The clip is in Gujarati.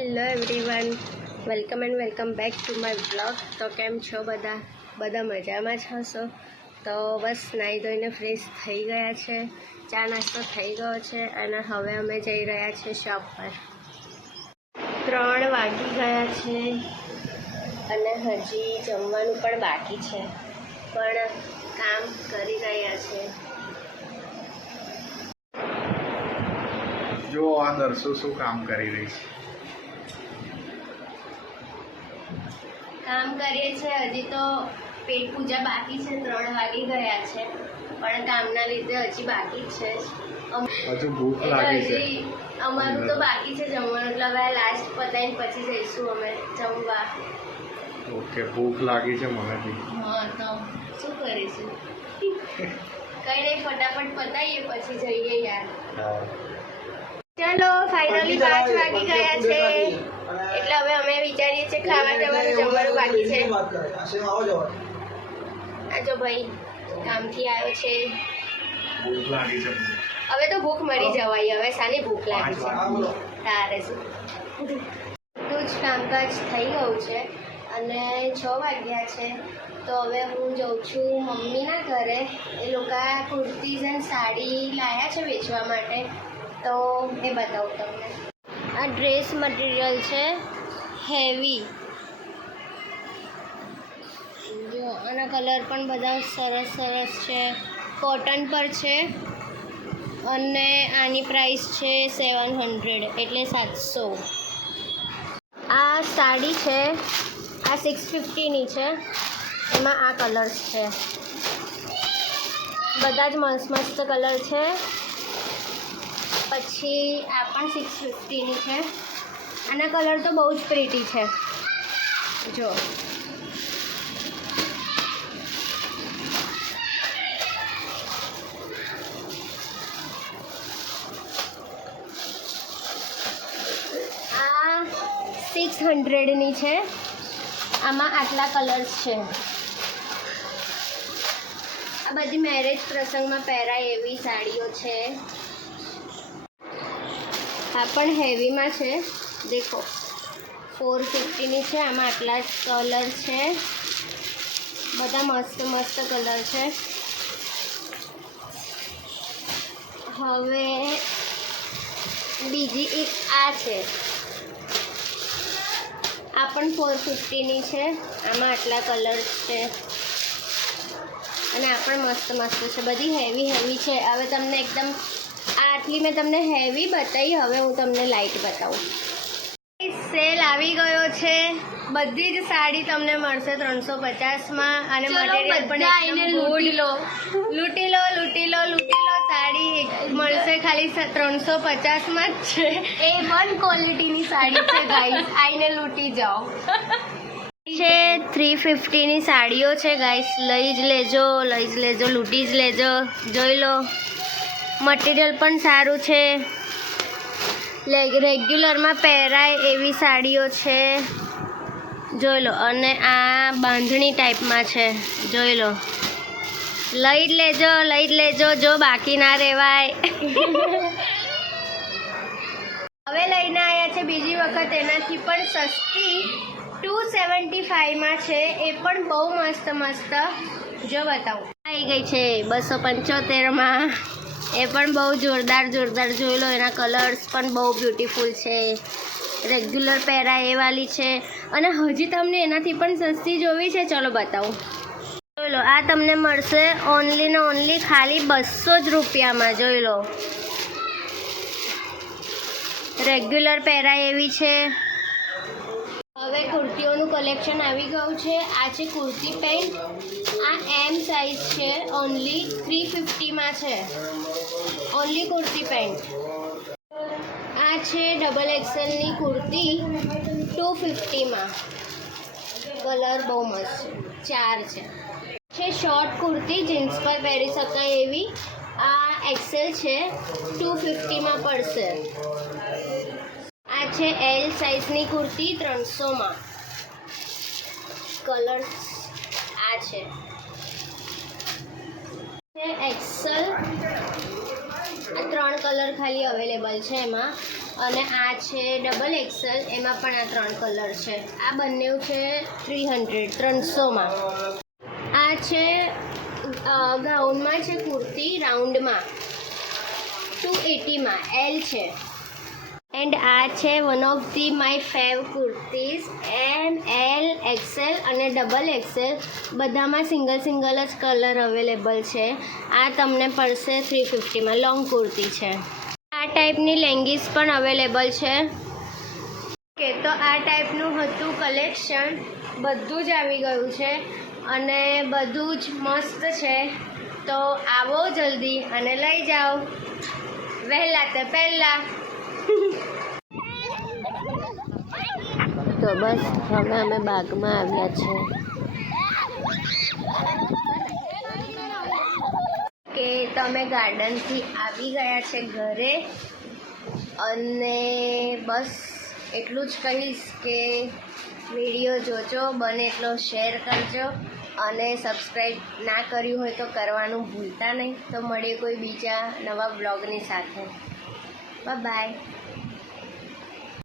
Hello everyone, welcome back to my blog. તો કેમ છો બધા મજામાં જ હશો. તો બસ નાહી ધોઈને ફ્રેશ થઈ ગયા છે, ચા નાસ્તો થઈ ગયો છે અને હવે અમે જઈ રહ્યા છીએ શોપ પર. 3 વાગી ગયા છે અને હજી જમવાનું પણ બાકી છે, પણ કામ કરી રહ્યા છે. જો આ દર્શો શું કામ કરી રહી છે. કામ કરીએ છીએ. હજી તો પેટ પૂજા બાકી છે, 3 વાગી ગયા છે, પણ કામના લીધે હજી બાકી જ છે. હજુ ભૂખ લાગી છે. અમારું તો બાકી છે જમવાનું, એટલે હવે લાસ્ટ પતાઈને પછી જઈશું અમે જમવા. ઓકે, ભૂખ લાગી છે મને બી. હા, તો શું કરીશું? કઈ નહીં, ફટાફટ પતાવીએ પછી જઈએ યાર. ચલો, ફાઇનલી 5 વાગી ગયા છે, એટલે હવે અમે વિચારીએ છીએ ખાવા જવાનું. જમવાનું બાકી છે. આ જો ભાઈ કામથી આવ્યો છે. ભૂખ લાગી છે. હવે તો ભૂખ મરી જવાય. હવે સાની ભૂખ લાગી છે તારે શું? બધું જ કામકાજ થઈ ગયું છે અને 6 વાગ્યા છે. તો હવે હું જઉં છું મમ્મીના ઘરે. એ લોકો કુર્તીઝ અને સાડી લાવ્યા છે વેચવા માટે, તો એ બતાવું તમને. આ ડ્રેસ મટીરિયલ છે, હેવી. જો આના કલર પણ બધા સરસ છે, કોટન પર છે અને આની પ્રાઇસ છે 700, એટલે 700. આ સાડી છે, આ 650ની છે. એમાં આ કલર્સ છે, બધા જ મસ્ત કલર છે. પછી આ પણ 650ની છે. આના કલર તો બહુ જ પ્રીટી છે. જો આ 600ની છે. આમાં આટલા કલર્સ છે. આ બધી મેરેજ પ્રસંગમાં પહેરાય એવી સાડીઓ છે. આ પણ હેવીમાં છે, દેખો 450ની છે. આમાં આટલા જ કલર છે, બધા મસ્ત કલર છે. હવે બીજી એક આ છે, આ પણ 450ની છે. આમાં આટલા કલર્સ છે અને આ પણ મસ્ત છે. બધી હેવી છે. હવે તમને એકદમ આટલી મેં તમને હેવી બતાવી, હવે હું તમને લાઇટ બતાવું. સેલ આવી ગયો છે. બધી જ સાડી તમને મળશે 350માં અને મટીરિયલ પણ એકદમ લૂંટી લો. સાડી મળશે ખાલી 350માં જ છે. A1 ક્વોલિટીની સાડી છે ગાઈસ, આઈને લૂંટી જાઓ. છે 350ની સાડીઓ છે ગાઈસ, લઈ જ લેજો, લૂંટી જ લેજો. જોઈ લો, મટીરિયલ પણ સારું છે, રેગ્યુલરમાં પહેરાય એવી સાડીઓ છે. જોઈ લો. અને આ બાંધણી ટાઈપમાં છે, જોઈ લો. લઈ જ લેજો, જો બાકી ના રહેવાય. હવે લઈને આવ્યા છે બીજી વખત એનાથી પણ સસ્તી, 275માં છે. એ પણ બહુ મસ્ત. જો બતાવું, આવી ગઈ છે 275માં. એ પણ બહુ જોરદાર. જોઈ લો, એના કલર્સ પણ બહુ બ્યુટીફુલ છે, રેગ્યુલર પહેરાય એ વાલી છે. અને હજી તમને એનાથી પણ સસ્તી જોવી છે, ચલો બતાવું. જોઈ લો, આ તમને મળશે ઓનલી ખાલી 200 જ રૂપિયામાં. જોઈ લો, રેગ્યુલર પહેરાય એવી છે. હવે કુર્તીઓનું કલેક્શન આવી ગયું છે. આ છે કુર્તી પેન્ટ. આ M સાઇઝ છે, ઓનલી 350માં છે. Only kurti pant. આ છે ડબલ XLની કુર્તી, 250માં. કલર બહુ મસ્ત છે, 4 છે. શોર્ટ કુર્તી, જીન્સ પર પહેરી શકાય એવી. આ XL છે, 250માં પડશે. આ છે L સાઇઝની કુર્તી, 300માં. કલર્સ આ છે. એક્સેલ આ 3 કલર ખાલી અવેલેબલ છે એમાં, અને આ છે ડબલ એક્સેલ, એમાં પણ આ 3 કલર છે. આ બંને છે 300માં. આ છે ગાઉનમાં છે કુર્તી રાઉન્ડમાં 280માં એલ છે. એન્ડ આ છે one of the my fav kurtis M L XL અને ડબલ એક્સેલ, બધામાં સિંગલ સિંગલ જ કલર અવેલેબલ છે. આ તમને પડશે 350માં. લોંગ કુર્તી છે. આ ટાઈપની લેંગીસ પણ અવેલેબલ છે. ઓકે, તો આ ટાઈપનું હતું કલેક્શન. બધું જ આવી ગયું છે અને બધું જ મસ્ત છે. તો આવો જલ્દી અને લઈ જાઓ વહેલા તે પહેલાં. તો બસ હવે અમે બાગમાં આવ્યા છે કે તમે ગાર્ડનથી આવી ગયા છે ઘરે, અને બસ એટલું જ કહીશ કે વિડીયો જોજો, બને એટલો શેર કરજો અને સબસ્ક્રાઈબ ના કર્યું હોય તો કરવાનું ભૂલતા નહીં. તો મળીએ કોઈ બીજા નવા બ્લોગની સાથે. બાય.